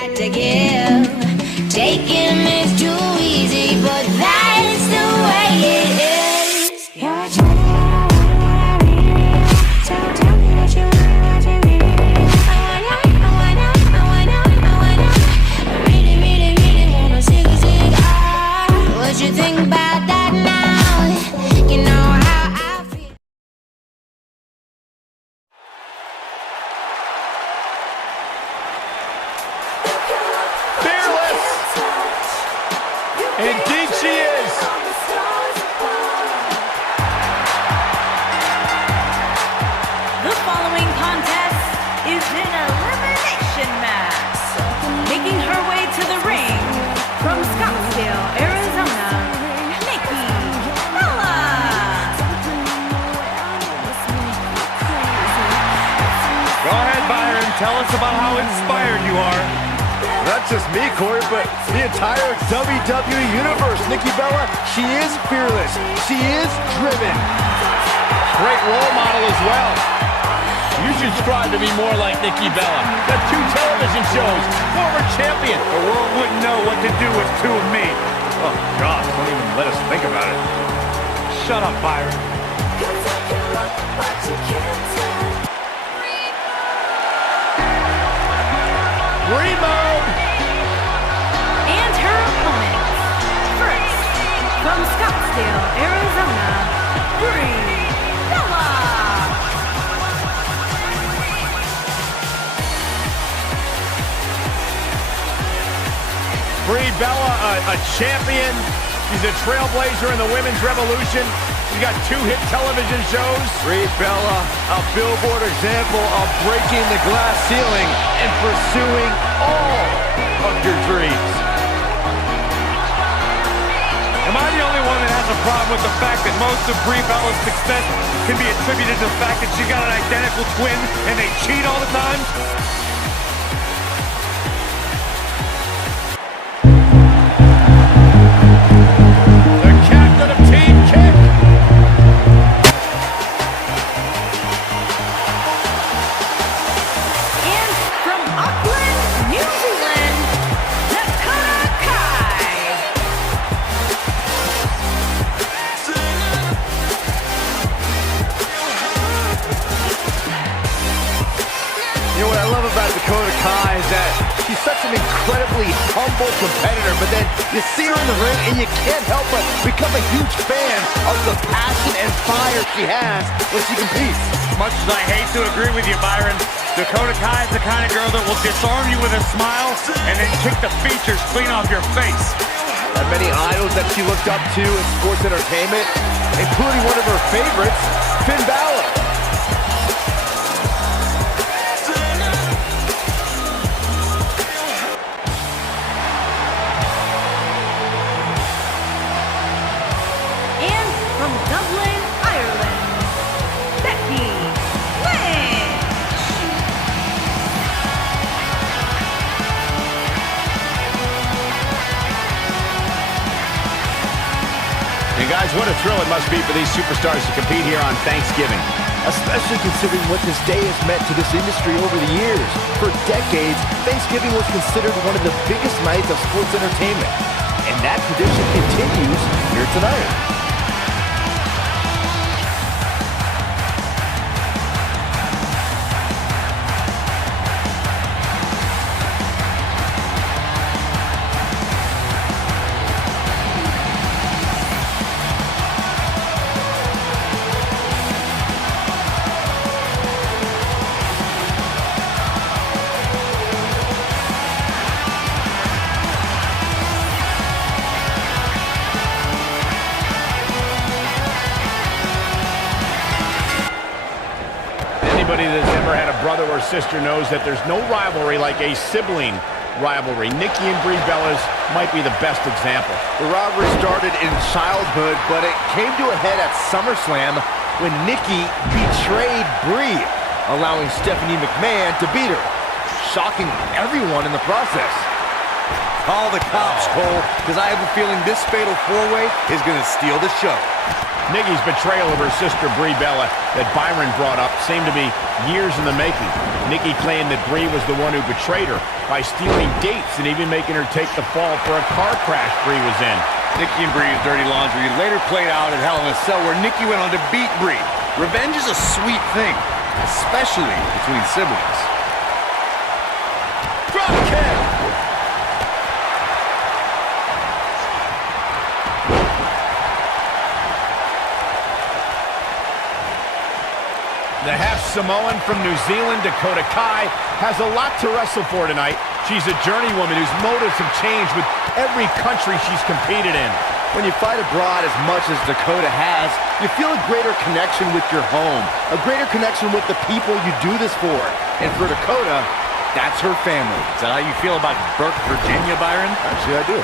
got to give. Taking is too easy, but that's the way it is. So tell me what you want to be. I really wanna see the cigar. What you think about that now? You know how I feel. Fearless! Indeed she is! The following contest is an elimination match. Making her way to the ring from Scottsdale, Arizona, Nikki Bella. Go ahead, Byron. Tell us about how inspired you are. Not just me, Corey, but the entire WWE Universe. Nikki Bella, she is fearless. She is driven. Great role model as well. You should strive to be more like Nikki Bella. Got 2 television shows, former champion. The world wouldn't know what to do with 2 of me. Oh, God, don't even let us think about it. Shut up, Byron. Brie mode! And her opponent, first, from Scottsdale, Arizona, Brie Bella. Brie Bella, a champion. She's a trailblazer in the women's revolution. She's got 2 hit television shows. Brie Bella, a billboard example of breaking the glass ceiling and pursuing all of your dreams. Am I the only one that has a problem with the fact that most of Brie Bella's success can be attributed to the fact that she's got an identical twin and they cheat all the time? The captain of Team Kick. And from Auckland, New Zealand, Dakota. You know what I love about Dakota Kai is that she's such an incredibly humble competitor, but then you see her in the ring and you can't help but become a huge fan of the passion and fire she has when she competes. Much as I hate to agree with you, Byron, Dakota Kai is the kind of girl that will disarm you with a smile and then kick the features clean off your face. Had many idols that she looked up to in sports entertainment, including one of her favorites, Finn Balor. And from Dublin, Ireland, Becky Lynch. And guys, what a thrill it must be for these superstars to compete here on Thanksgiving. Especially considering what this day has meant to this industry over the years. For decades, Thanksgiving was considered one of the biggest nights of sports entertainment. And that tradition continues here tonight. Anybody that's ever had a brother or sister knows that there's no rivalry like a sibling rivalry. Nikki and Brie Bella's might be the best example. The rivalry started in childhood, but it came to a head at SummerSlam when Nikki betrayed Brie, allowing Stephanie McMahon to beat her, shocking everyone in the process. Call the cops, Cole, because I have a feeling this fatal four-way is going to steal the show. Nikki's betrayal of her sister Brie Bella that Byron brought up seemed to be years in the making. Nikki claimed that Brie was the one who betrayed her by stealing dates and even making her take the fall for a car crash Brie was in. Nikki and Brie's dirty laundry later played out at Hell in a Cell, where Nikki went on to beat Brie. Revenge is a sweet thing, especially between siblings. Drop kick! The half Samoan from New Zealand, Dakota Kai, has a lot to wrestle for tonight. She's a journeywoman whose motives have changed with every country she's competed in. When you fight abroad as much as Dakota has, you feel a greater connection with your home, a greater connection with the people you do this for. And for Dakota, that's her family. Is that how you feel about Burke, Virginia, Byron? Actually, I do.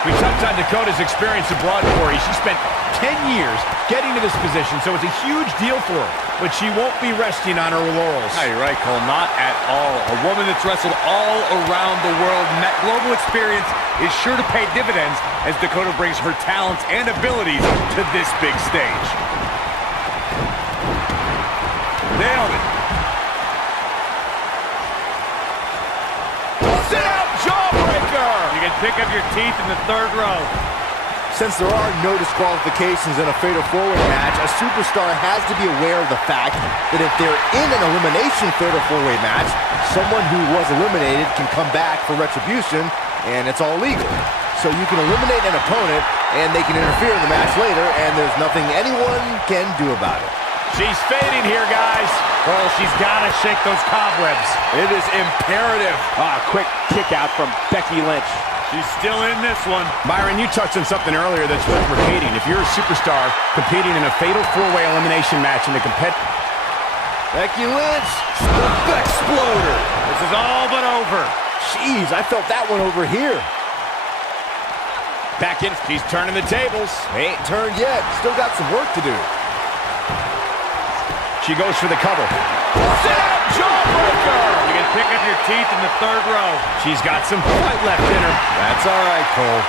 We touched on Dakota's experience abroad, Corey. She spent 10 years getting to this position, so it's a huge deal for her. But she won't be resting on her laurels. Yeah, you're right, Cole. Not at all. A woman that's wrestled all around the world, and that global experience is sure to pay dividends as Dakota brings her talents and abilities to this big stage. Nailed it. Sit-out jawbreaker! You can pick up your teeth in the third row. Since there are no disqualifications in a fatal four-way match, a superstar has to be aware of the fact that if they're in an elimination fatal four-way match, someone who was eliminated can come back for retribution, and it's all legal. So you can eliminate an opponent, and they can interfere in the match later, and there's nothing anyone can do about it. She's fading here, guys. Oh, she's got to shake those cobwebs. It is imperative. Quick kick out from Becky Lynch. She's still in this one. Byron, you touched on something earlier that's worth repeating. If you're a superstar competing in a fatal four-way elimination match in a competitive... Becky Lynch, the exploder. This is all but over. Jeez, I felt that one over here. Back in, she's turning the tables. They ain't turned yet. Still got some work to do. She goes for the cover. Sit-out jawbreaker! You can pick up your teeth in the third row. She's got some fight left in her. That's all right, Cole.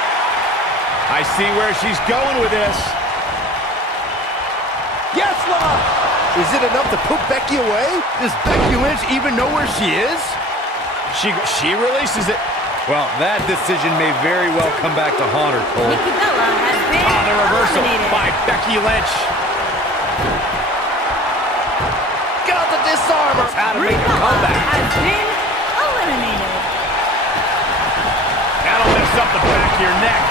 I see where she's going with this. Yes, Law! Is it enough to put Becky away? Does Becky Lynch even know where she is? She releases it. Well, that decision may very well come back to haunt her, Cole. Nikki Bella has been On the reversal eliminated. by Becky Lynch. Got the disarmer. How to Brie make a Bella comeback. has been eliminated. That'll mess up the back of your neck.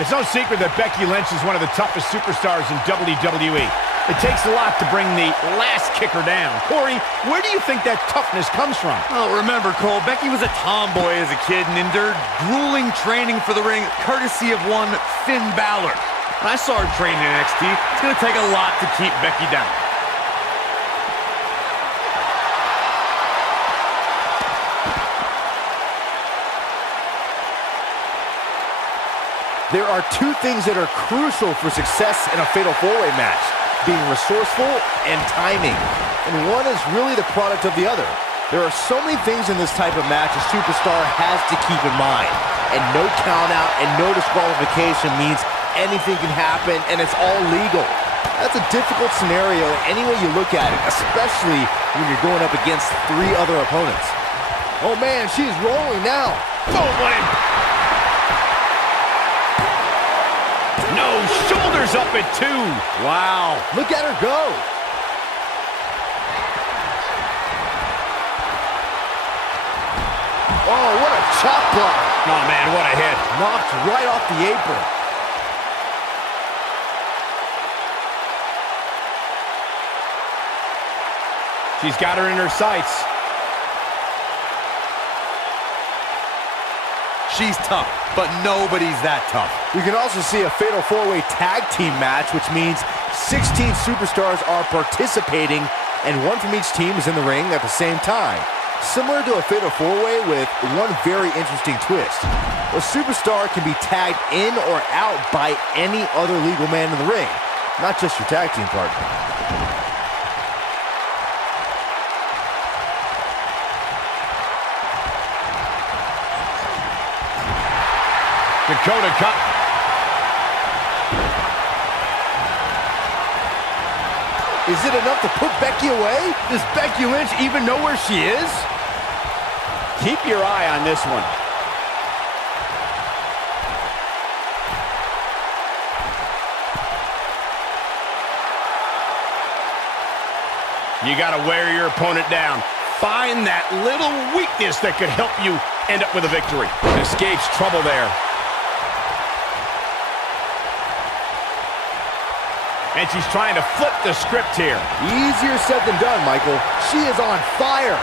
It's no secret that Becky Lynch is one of the toughest superstars in WWE. It takes a lot to bring the last kicker down. Corey, where do you think that toughness comes from? Well, remember, Cole, Becky was a tomboy as a kid and endured grueling training for the ring, courtesy of one Finn Balor. When I saw her train in NXT, it's going to take a lot to keep Becky down. There are two things that are crucial for success in a fatal four-way match: being resourceful and timing. And one is really the product of the other. There are so many things in this type of match a superstar has to keep in mind. And no count out and no disqualification means anything can happen and it's all legal. That's a difficult scenario any way you look at it, especially when you're going up against three other opponents. Oh man, she's rolling now. Oh, what a... No, shoulders up at 2. Wow, look at her go. Oh, what a chop block. Oh, man, what a hit. Knocked right off the apron. She's got her in her sights. She's tough, but nobody's that tough. We can also see a fatal four-way tag team match, which means 16 superstars are participating, and one from each team is in the ring at the same time. Similar to a fatal four-way with one very interesting twist. A superstar can be tagged in or out by any other legal man in the ring, not just your tag team partner. Dakota cut. Is it enough to put Becky away? Does Becky Lynch even know where she is? Keep your eye on this one. You got to wear your opponent down. Find that little weakness that could help you end up with a victory. Escapes trouble there. And she's trying to flip the script here. Easier said than done, Michael. She is on fire.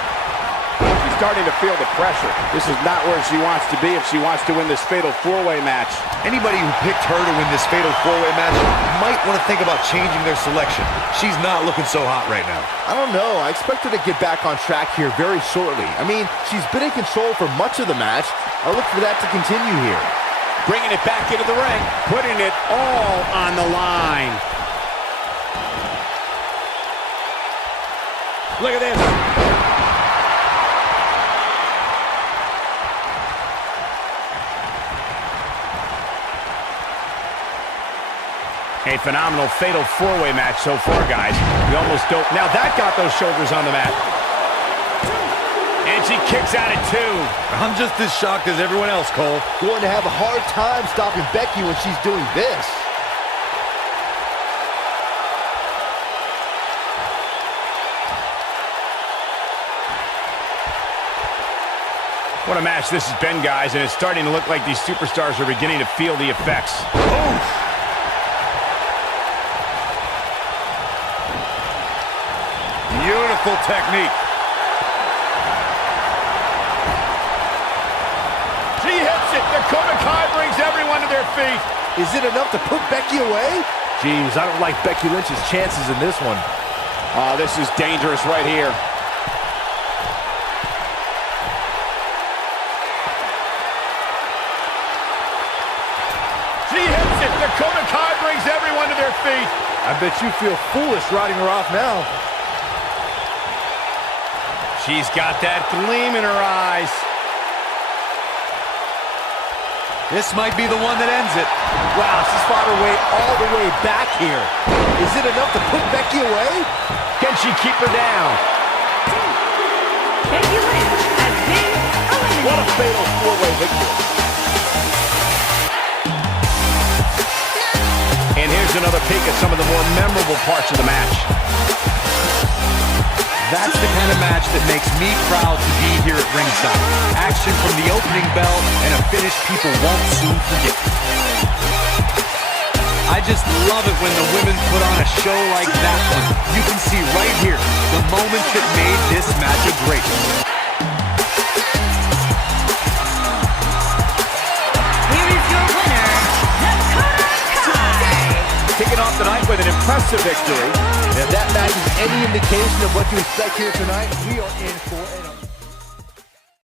She's starting to feel the pressure. This is not where she wants to be if she wants to win this fatal four-way match. Anybody who picked her to win this fatal four-way match might want to think about changing their selection. She's not looking so hot right now. I don't know. I expect her to get back on track here very shortly. I mean, she's been in control for much of the match. I look for that to continue here. Bringing it back into the ring. Putting it all on the line. Look at this. A phenomenal fatal four-way match so far, guys. We almost don't. Now that got those shoulders on the mat. And she kicks out at 2. I'm just as shocked as everyone else, Cole. Going to have a hard time stopping Becky when she's doing this. What a match this has been, guys, and it's starting to look like these superstars are beginning to feel the effects. Oof. Beautiful technique. She hits it. Dakota Kai brings everyone to their feet. Is it enough to put Becky away? Jeez, I don't like Becky Lynch's chances in this one. This is dangerous right here. She hits it. Dakota Kai brings everyone to their feet. I bet you feel foolish riding her off now. She's got that gleam in her eyes. This might be the one that ends it. Wow, she's fought her way all the way back here. Is it enough to put Becky away? Can she keep her down? Becky Lynch has been eliminated. What a fatal four-way victory. And here's another peek at some of the more memorable parts of the match. That's the kind of match that makes me proud to be here at ringside. Action from the opening bell and a finish people won't soon forget. I just love it when the women put on a show like that one. You can see right here the moments that made this match a great one. Here is your winner, Dakota Kai. Kicking off the night with an impressive victory. If that match is any indication of what to expect here tonight, we are in for an